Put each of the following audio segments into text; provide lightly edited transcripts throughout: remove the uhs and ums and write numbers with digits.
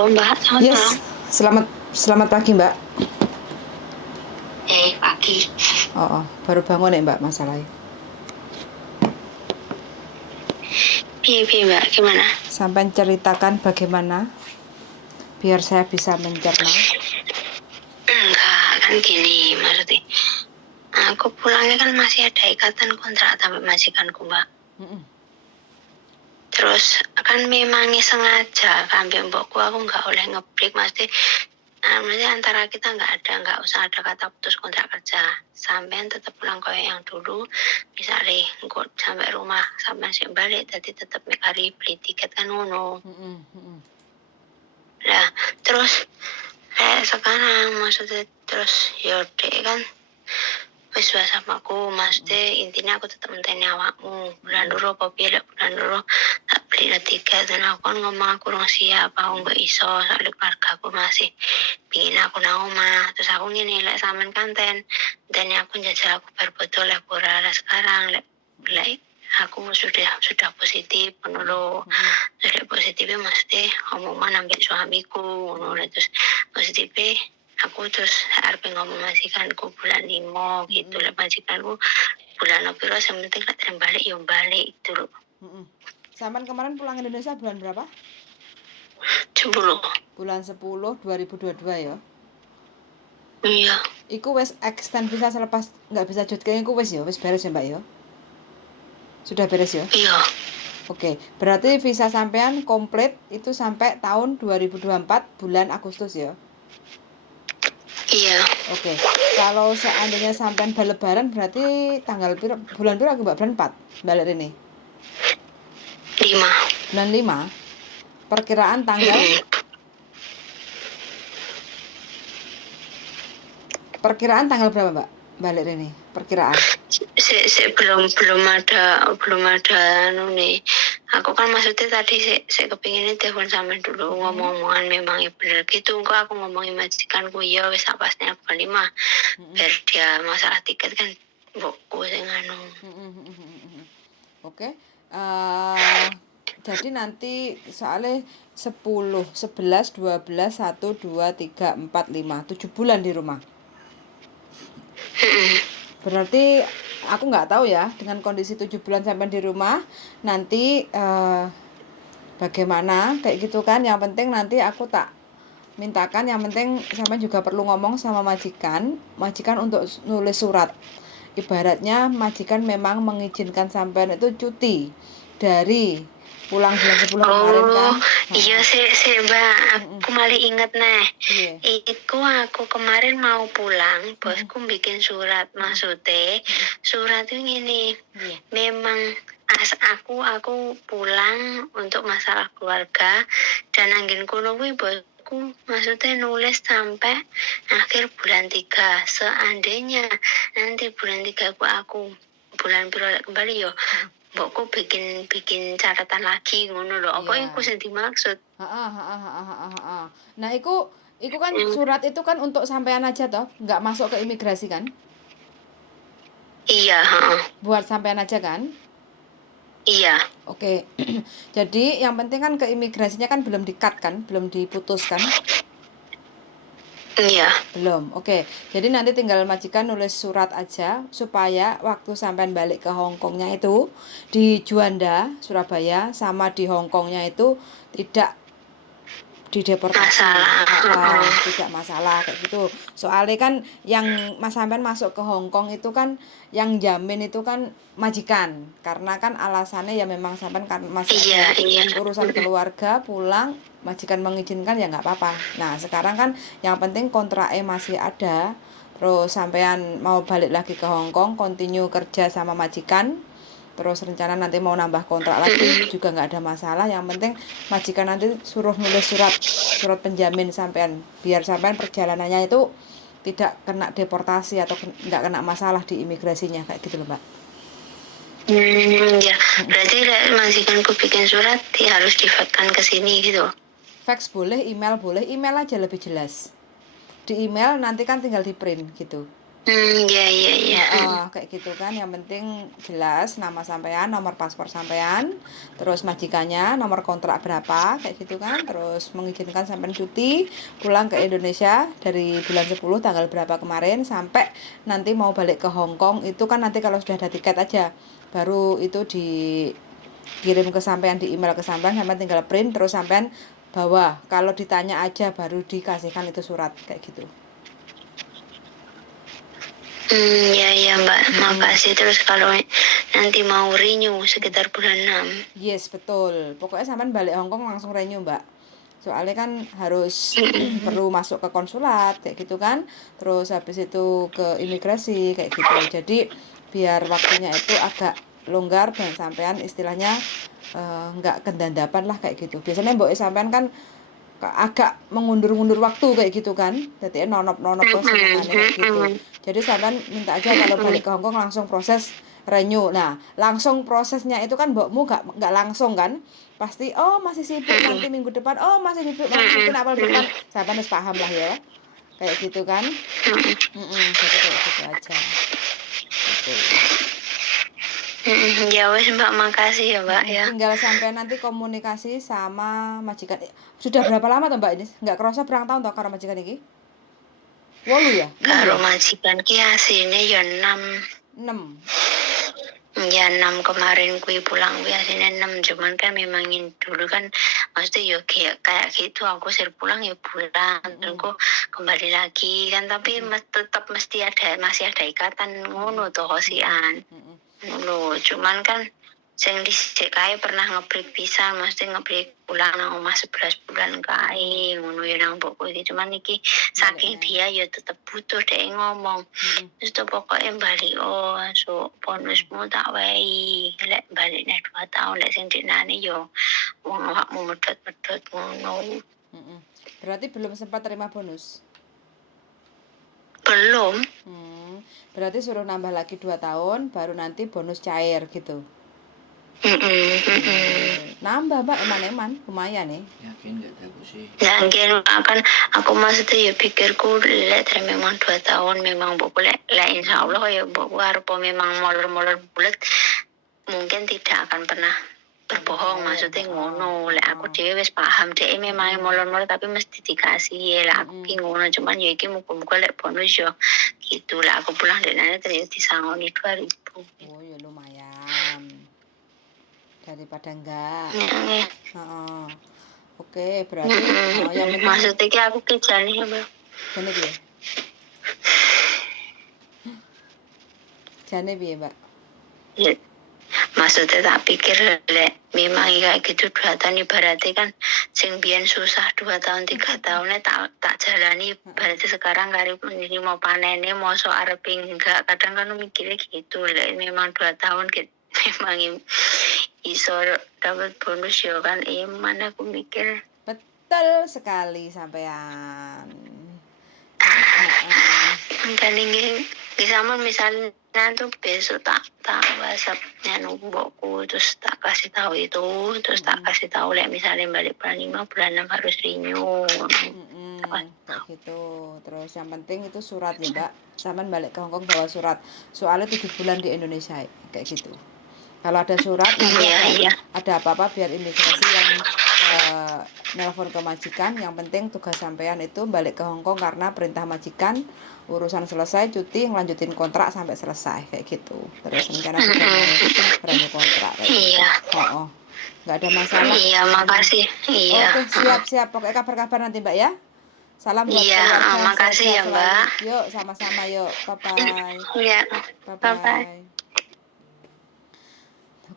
Halo Mbak, selamat Yes, malam. selamat pagi Mbak. Pagi. Baru bangun ya Mbak masalahnya. Piye Mbak, gimana? Sampai ceritakan bagaimana biar saya bisa mencerna. Enggak, kan gini maksudnya. Aku pulangnya kan masih ada ikatan kontrak sama majikanku Mbak. Terus kan memangnya sengaja sampai mbokku aku nggak boleh ngebreak maksudnya antara kita nggak usah ada kata putus kontrak kerja, sampean tetap pulang kayak yang dulu, misalnya engkau sampai rumah sampai sih balik tadi tetap mikari beli tiket kan ngono. Nah terus kayak sekarang maksudnya terus yaudah kan wis sama aku maksudnya intinya aku tetap menteni awakmu bulan dulu apa pilih bulan dulu tak beli tiket dan aku kan ngomong aku kurang siap aku nggak iso soalnya keluarga aku masih pingin aku nang omah terus aku ngene lek sampean kanten dan aku jajal aku berbotol lek ora sekarang lek aku sudah positif menurut jadi positifnya maksudnya omongan ambil suamiku menurut terus positifnya aku terus harus ngomong majikanku bulan 5 gitu lah majikanku bulan April yang penting lah balik ya balik itu loh. Saman kemarin pulang Indonesia bulan berapa? 10. Bulan 10 2022 ya. Iya. Iku wes extend visa selepas nggak bisa cut kayaknya iku wes ya wes beres ya Mbak ya. Sudah beres ya? Iya. Oke, berarti visa sampean komplit itu sampai tahun 2024 bulan Agustus ya. Iya. Oke. Kalau seandainya sampean bal-lebaran berarti tanggal bulan piro Mbak? Bulan 4 balik ini. 5. Bulan 5. Perkiraan tanggal Perkiraan tanggal berapa, Mbak? Balik ini. Perkiraan. belum ada nih. Aku kan maksudnya tadi saya kepinginnya telepon sama dulu ngomong-ngomongan memang bener gitu. Enggak aku ngomongin majikanku ya wis pasnya aku 5. Biar dia masalah tiket kan mbokku sing anu. Oke. Jadi nanti soalnya 10, 11, 12, 1, 2, 3, 4, 5, 7 bulan di rumah. Berarti aku nggak tahu ya dengan kondisi 7 bulan sampai di rumah nanti bagaimana kayak gitu kan. Yang penting nanti aku tak mintakan, yang penting sampai juga perlu ngomong sama majikan untuk nulis surat. Ibaratnya majikan memang mengizinkan sampean itu cuti dari pulang bulan 10 kemarin kan. Iya sih Mbak, aku malah inget nih. Iku aku kemarin mau pulang, bosku bikin surat maksudnya. Surat itu gini, memang aku pulang untuk masalah keluarga dan angin kuno bosku maksudnya nulis sampai akhir bulan 3. Seandainya nanti bulan 3 aku bulan beroleh kembali yo mbokku bikin catatan lagi ngono lho. Apa iku sing dimaksud? Nah, iku kan surat itu kan untuk sampean aja toh, nggak masuk ke imigrasi kan? Iya, Buat sampean aja kan? Iya. Oke. Jadi yang penting kan ke imigrasinya kan belum di-cut kan, belum diputuskan. Iya. Belum. Oke. Jadi nanti tinggal majikan nulis surat aja supaya waktu sampean balik ke Hongkongnya itu di Juanda, Surabaya sama di Hongkongnya itu tidak dideportasi. Tidak masalah kayak gitu. Soalnya kan yang Mas sampean masuk ke Hongkong itu kan yang jamin itu kan majikan. Karena kan alasannya ya memang sampean kan masih ada urusan keluarga, pulang majikan mengizinkan ya nggak apa-apa. Nah, sekarang kan yang penting kontraknya masih ada. Terus sampean mau balik lagi ke Hongkong, continue kerja sama majikan. Terus rencana nanti mau nambah kontrak lagi juga nggak ada masalah. Yang penting majikan nanti suruh nulis surat penjamin sampean biar sampean perjalanannya itu tidak kena deportasi atau nggak kena masalah di imigrasinya kayak gitu loh Mbak. Ya. Berarti majikanku bikin surat ya harus difaxkan ke sini gitu. Fax boleh, email boleh, email aja lebih jelas. Di email nanti kan tinggal di print gitu. Iya iya iya. Kayak gitu kan, yang penting jelas nama sampean, nomor paspor sampean, terus majikannya, nomor kontrak berapa, kayak gitu kan, terus mengizinkan sampean cuti pulang ke Indonesia dari bulan 10 tanggal berapa kemarin sampai nanti mau balik ke Hong Kong. Itu kan nanti kalau sudah ada tiket aja baru itu dikirim ke sampean, di email ke sampean tinggal print, terus sampean bawa, kalau ditanya aja baru dikasihkan itu surat kayak gitu. Iya iya Mbak, makasih. Terus kalau nanti mau renew sekitar bulan 6. Yes, betul. Pokoknya sampean balik Hong Kong langsung renew, Mbak. Soalnya kan harus perlu masuk ke konsulat kayak gitu kan. Terus habis itu ke imigrasi kayak gitu. Jadi biar waktunya itu agak longgar dan sampean istilahnya nggak kendandapan lah kayak gitu. Biasanya mbok sampean kan agak mengundur-undur waktu kayak gitu kan. Jadi nonop-nonop terus senengannya kayak gitu. Jadi sampean minta aja kalau balik ke Hong Kong langsung proses renew. Nah, langsung prosesnya itu kan mbokmu nggak langsung kan. Pasti masih sibuk nanti minggu depan. Masih sibuk mungkin awal depan. Sampean harus paham lah ya. Kayak gitu kan. Jadi kayak gitu aja. Gitu. Ya wes Mbak, makasih ya Mbak ya. Tinggal sampai nanti komunikasi sama majikan. Sudah berapa lama tuh Mbak ini? Nggak kerasa berang tahun toh karo majikan ini? 8 ya? 6 Karo ya? majikan ki asine ya 6. 6. Ya 6 kemarin kui pulang kui asine 6, cuman kan memangin dulu kan maksudnya ya kayak gitu aku sir pulang ya pulang, terus kok kembali lagi kan, tapi tetap masih ada ikatan ngono toh kosian. Ngono, cuman kan sing dhisik kae pernah ngebreak pisan, mesti ngebreak pulang nang omah 11 bulan kae ngono ya nang mbokku iki, cuman iki saking dia ya tetep butuh dek ngomong. Terus tuh pokoknya balik so bonusmu tak wehi, lek balik nek 2 tahun lek sing dinane yo wong awakmu medhot-medhot ngono. Berarti belum sempat terima bonus? Belum. Berarti suruh nambah lagi 2 tahun baru nanti bonus cair gitu. Nambah Mbak, eman-eman lumayan nih. Yakin gak tahu sih. Yakin akan aku maksudnya ya pikirku lek memang 2 tahun memang mbokku lek insya Allah ya mbokku arep memang molor-molor bulat mungkin tidak akan pernah berbohong, maksudnya ngono. Lek aku dhewe wis paham dhek memang molor-molor tapi mesti dikasih ya lek aku ki ngono, cuman ya iki muga-muga lek bonus yo gitu. Lek aku pulang denane terus disangoni 2000. Oh ya lumayan. Daripada enggak. Oke, berarti yang penting maksudnya ki aku ki jane ya Mbak. jane piye? Jane piye, Mbak? Ya, maksudnya tak pikir lek memang kayak gitu 2 tahun ibaratnya kan sing biyen susah 2 tahun 3 tahunnya tak jalani, berarti sekarang kari ini mau panennya mau so arep enggak, kadang kan mikirnya gitu lek memang 2 tahun gitu memang iso dapat bonus ya kan, mana aku mikir. Betul sekali sampean. Kan ini sama misalnya tuh besok tak WhatsApp-nya mbokku, terus tak kasih tahu itu, terus tak kasih tahu lek misalnya balik bulan 5 bulan 6 harus renew. Kayak gitu. Terus yang penting itu surat ya Mbak. Sampean balik ke Hongkong bawa surat. Soalnya 7 bulan di Indonesia kayak gitu. Kalau ada surat ada apa-apa biar imigrasi yang nelpon ke majikan. Yang penting tugas sampean itu balik ke Hongkong karena perintah majikan, urusan selesai, cuti, ngelanjutin kontrak sampai selesai kayak gitu. Terus rencana sudah mau renew kontrak kayak gitu. Nggak ada masalah. Iya, makasih. Iya. Oke, siap. Pokoknya kabar-kabar nanti Mbak ya. Salam buat keluarga. Makasih ya Mbak. Yuk, sama-sama yuk. Bye-bye. Iya. Bye-bye.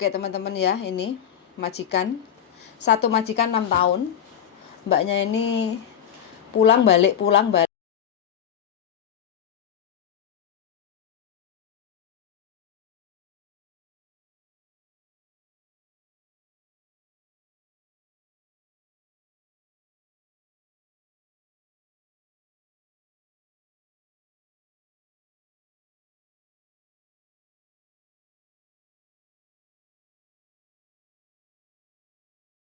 Oke teman-teman ya, ini majikan. Satu majikan 6 tahun. Mbaknya ini pulang balik.